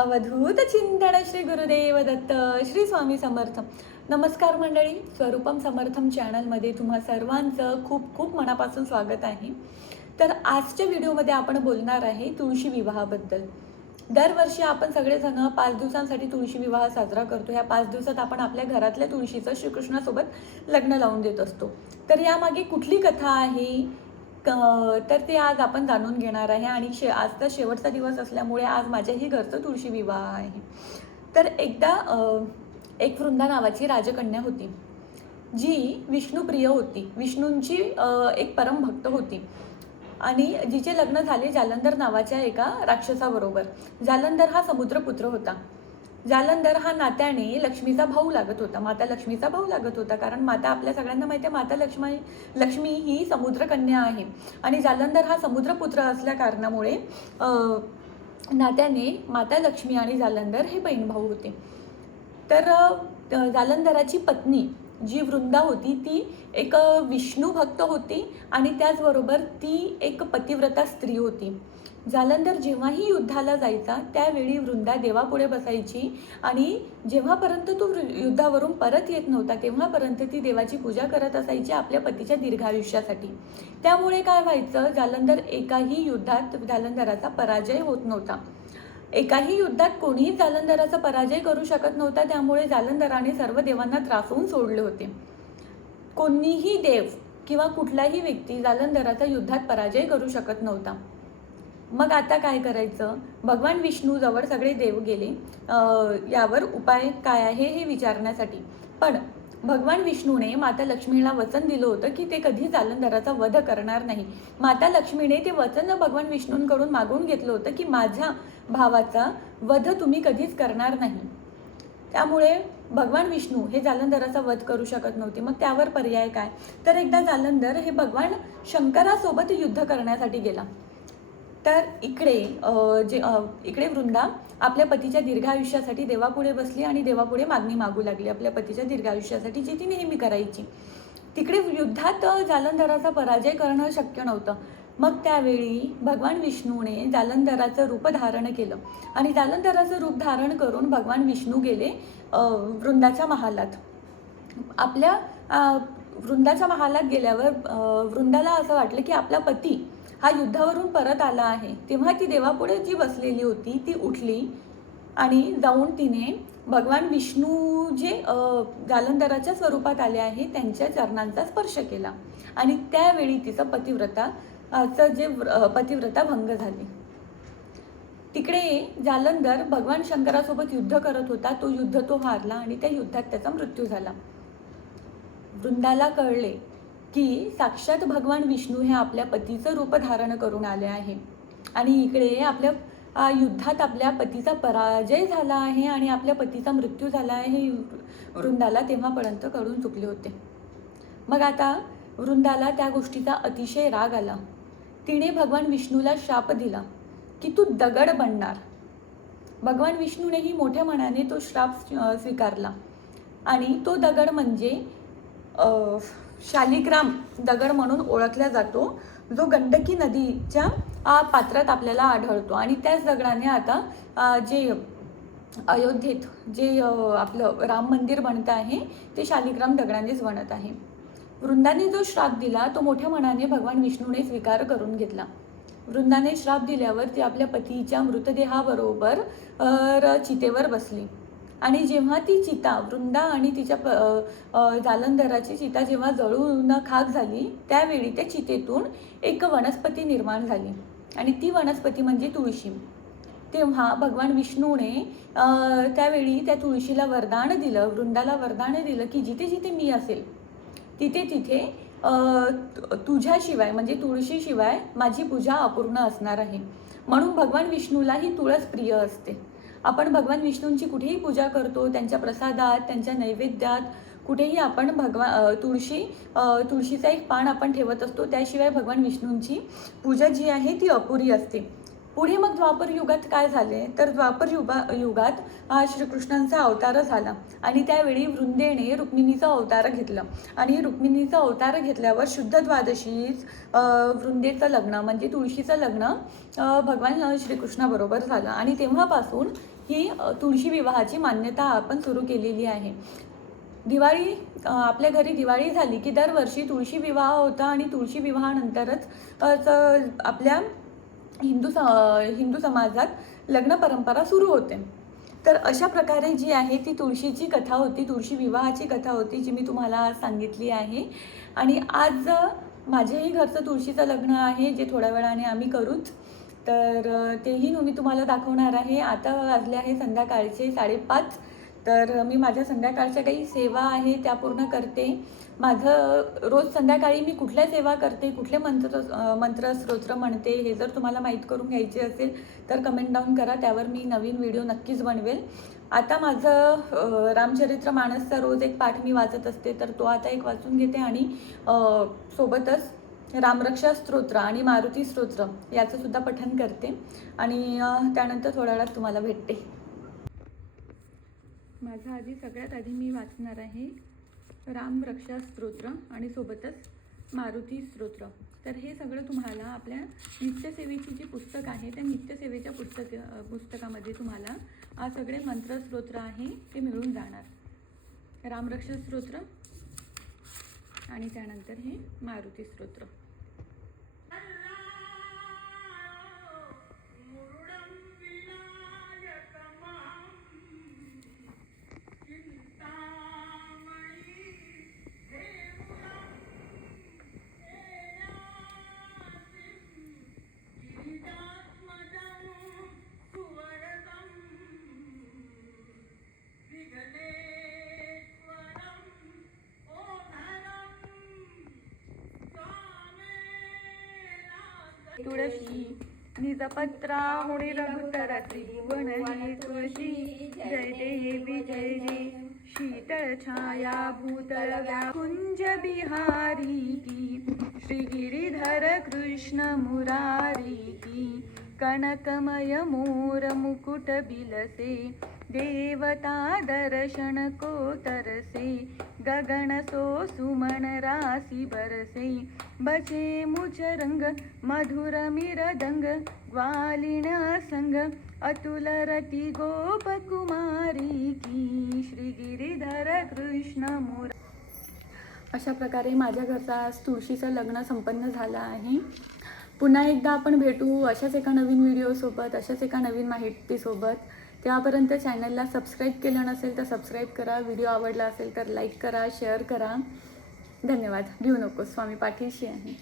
अवधूत चिंतन श्री गुरुदेव दत्त श्री स्वामी समर्थ. नमस्कार मंडळी, स्वरूपम समर्थम चॅनलमध्ये तुम्हा सर्वांचं खूप खूप मनापासून स्वागत आहे. तर आजच्या व्हिडिओमध्ये आपण बोलणार आहे तुळशी विवाहाबद्दल. दरवर्षी आपण सगळेजण 5 दिवसांसाठी तुळशी विवाह साजरा करतो. ह्या 5 दिवसात आपण आपल्या घरातल्या तुळशीचं श्रीकृष्णासोबत लग्न लावून देत असतो. तर यामागे कुठली कथा आहे तर ते आज आपण जाणून घेणार आहे. आणि आजचा शेवटचा दिवस असल्यामुळे आज माझ्याही घरचं तुळशी विवाह आहे. तर एकदा एक वृंदा नावाची राजकन्या होती, जी विष्णुप्रिय होती. विष्णूंची एक परमभक्त होती आणि जिचे लग्न झाले जालंधर नावाच्या एका राक्षसाबरोबर. जालंधर हा समुद्रपुत्र होता. जालंधर हा नात्याने लक्ष्मीचा भाऊ लागत होता, माता लक्ष्मीचा भाऊ लागत होता. कारण माता आपल्या सगळ्यांना माहिती आहे, माता लक्ष्मी ही समुद्रकन्या आहे आणि जालंधर हा समुद्रपुत्र असल्या कारणामुळे नात्याने माता लक्ष्मी आणि जालंधर हे बहीण भाऊ होते. तर जालंधराची पत्नी जी वृंदा होती ती एक विष्णू भक्त होती आणि त्याचबरोबर ती एक पतिव्रता स्त्री होती. जालंधर जेव्हाही युद्धाला जायचा त्यावेळी वृंदा देवापुढे बसायची आणि जेव्हापर्यंत तो युद्धावरून परत येत नव्हता तेव्हापर्यंत ती देवाची पूजा करत असायची आपल्या पतीच्या दीर्घायुष्यासाठी. त्यामुळे काय व्हायचं, एकाही युद्धात जालंधराचा पराजय होत नव्हता. एकाही युद्धात कोणीही जालंधराचा पराजय करू शकत नव्हता. त्यामुळे जालंधराने सर्व देवांना त्रासून सोडले होते. कोणीही देव किंवा कुठलाही व्यक्ती जालंधराचा युद्धात पराजय करू शकत नव्हता. मग आता काय करायचं, भगवान विष्णूजवळ सगळे देव गेले यावर उपाय काय आहे हे विचारण्यासाठी. पण भगवान विष्णूने माता लक्ष्मीला वचन दिलं होतं की ते कधी जालंधराचा वध करणार नाही. माता लक्ष्मीने ते वचन भगवान विष्णूंकडून मागून घेतलं होतं की माझ्या भावाचा वध तुम्ही कधीच करणार नाही. त्यामुळे भगवान विष्णू हे जालंधराचा वध करू शकत नव्हते. मग त्यावर पर्याय काय, तर एकदा जालंधर हे भगवान शंकरासोबत युद्ध करण्यासाठी गेला. तर इकडे वृंदा आपल्या पतीच्या दीर्घायुष्यासाठी देवापुढे बसली आणि देवापुढे मागणी मागू लागली आपल्या पतीच्या दीर्घायुष्यासाठी, जी ती नेहमी करायची. तिकडे युद्धात जालंधराचा पराजय करणं शक्य नव्हतं. मग त्यावेळी भगवान विष्णूने जालंधराचं रूप धारण केलं आणि जालंधराचं रूप धारण करून भगवान विष्णू गेले वृंदाच्या महालात. आपल्या वृंदाच्या महालात गेल्यावर वृंदाला असं वाटलं की आपला पती हा युद्धावरून परत आला आहे. तेव्हा ती देवापुढे जी बसलेली होती ती उठली आणि जाऊन तिने भगवान विष्णू जे जालंधराच्या स्वरूपात आले आहे त्यांच्या चरणांचा स्पर्श केला आणि त्यावेळी तिचं पतिव्रता भंग झाली. तिकडे जालंधर भगवान शंकरासोबत युद्ध करत होता. तो युद्ध तो हारला आणि त्या युद्धात त्याचा मृत्यू झाला. वृंदाला कळले की साक्षात भगवान विष्णू हे आपल्या पतीचं रूप धारण करून आले आहे आणि इकडे आपल्या युद्धात आपल्या पतीचा पराजय झाला आहे आणि आपल्या पतीचा मृत्यू झाला आहे हे वृंदाला तेव्हापर्यंत कळून चुकले होते. मग आता वृंदाला त्या गोष्टीचा अतिशय राग आला. तिने भगवान विष्णूला शाप दिला की तू दगड बनणार. भगवान विष्णूनेही मोठ्या मनाने तो श्राप स्वीकारला आणि तो दगड म्हणजे शालिग्राम दगड म्हणून ओळखला जातो, जो गंडकी नदीच्या पात्रात आपल्याला आढळतो. आणि त्याच दगडाने आता जे अयोध्येत जे आपलं राम मंदिर बनत आहे ते शालिग्राम दगडानेच बनत आहे. वृंदाने जो श्राप दिला तो मोठ्या मनाने भगवान विष्णूने स्वीकार करून घेतला. वृंदाने श्राप दिल्यावर ती आपल्या पतीच्या मृतदेहाबरोबर चितेवर बसली आणि जेव्हा ती चिता वृंदा आणि तिच्या जालंधराची चिता जेव्हा जळून खाक झाली त्यावेळी त्या चितेतून एक वनस्पती निर्माण झाली आणि ती वनस्पती म्हणजे तुळशी. तेव्हा भगवान विष्णूने त्यावेळी त्या तुळशीला वरदान दिलं, वृंदाला वरदान दिलं की जिथे जिथे मी असेल तिथे तिथे तुझ्याशिवाय म्हणजे तुळशीशिवाय माझी पूजा अपूर्ण असणार आहे. म्हणून भगवान विष्णूला ही तुळस प्रिय असते. आपण भगवान विष्णूंची कुठेही पूजा करतो, त्यांच्या प्रसादात, त्यांच्या नैवेद्यात कुठेही आपण तुळशीचा एक पान आपण ठेवत असतो. त्याशिवाय भगवान विष्णूंची पूजा जी आहे ती अपुरी असते. पुढे मग द्वापर युगात काय झाले तर द्वापर युगात श्रीकृष्णांचा अवतार झाला आणि त्यावेळी वृंदेने रुक्मिणीचा अवतार घेतला आणि रुक्मिणीचा अवतार घेतल्यावर शुद्ध द्वादशीच वृंदेचं लग्न म्हणजे तुळशीचं लग्न भगवान श्रीकृष्णाबरोबर झालं आणि तेव्हापासून ही तुळशी विवाहाची मान्यता आपण सुरू केलेली आहे. दिवाळी आपल्या घरी दिवाळी झाली की दरवर्षी तुळशी विवाह होता आणि तुळशी विवाहानंतरच आपल्या हिंदू समाजात लग्न परंपरा सुरू होते. तर अशा प्रकारे जी आहे ती तुळशीची कथा होती, तुळशी विवाहाची कथा होती जी मी तुम्हाला सांगितली आहे. आणि आज माझ्याही घरचं तुळशीचं लग्न आहे जे थोड्या वेळाने आम्ही करूच. तर तेही मी तुम्हाला दाखवणार आहे. आता वाजले आहे संध्याकाळचे 5:30. तर मी माझ्या संध्याकाळच्या काही सेवा आहे त्या पूर्ण करते. माझं रोज संध्याकाळी मी कुठल्या सेवा करते, कुठले मंत्र स्तोत्र म्हणते हे जर तुम्हाला माहीत करून घ्यायचे असेल तर कमेंट डाऊन करा, त्यावर मी नवीन व्हिडिओ नक्कीच बनवेल. आता माझं रामचरित्र मानसचा रोज एक पाठ मी वाचत असते, तर तो आता एक वाचून घेते आणि सोबतच रामरक्षा स्तोत्र आणि मारुती स्तोत्र याचंसुद्धा पठण करते आणि त्यानंतर थोड्या वेळात तुम्हाला भेटते. माझा सगळ्यात आधी मी वाचणार आहे रामरक्षा स्तोत्र आणि सोबतच मारुती स्तोत्र. तर हे सगळं तुम्हाला आपल्या नित्यसेवेची जी पुस्तक आहे त्या नित्यसेवेच्या पुस्तकामध्ये तुम्हाला सगळे मंत्र स्तोत्र आहे ते मिळून जाणार. रामरक्षा स्तोत्र आणि त्यानंतर हे मारुती स्तोत्र. तुळशी निजपत्रामुळे रघुतर त्रिभुवन हे तुळशी. जय देवी जय जय शीतळ छाया भूतल व्याकुंज बिहारी की. श्री गिरिधर कृष्ण मुरारी की. कनकमय मोर मुकुट बिलसे देवता दर्शन को तरसे. गगन सो सुमन राशि बरसे बचे मुझ रंग मधुर मिरदंग. ग्वालिन संग अतुल रति गोप कुमारी की. श्री गिरिधर कृष्ण मुरारी. अशा प्रकारे माझ्या घरचा आज तुळशीचं लग्न संपन्न झालं आहे. पुन्हा एकदा आपण भेटू अशाच एका नवीन व्हिडिओसोबत, अशाच एका नवीन माहितीसोबत. त्यापर्यंत चॅनलला सबस्क्राईब केलं नसेल तर सबस्क्राईब करा. व्हिडिओ आवडला असेल तर लाईक करा, शेअर करा. धन्यवाद. भिवू नको, स्वामी पाठीशी आहे.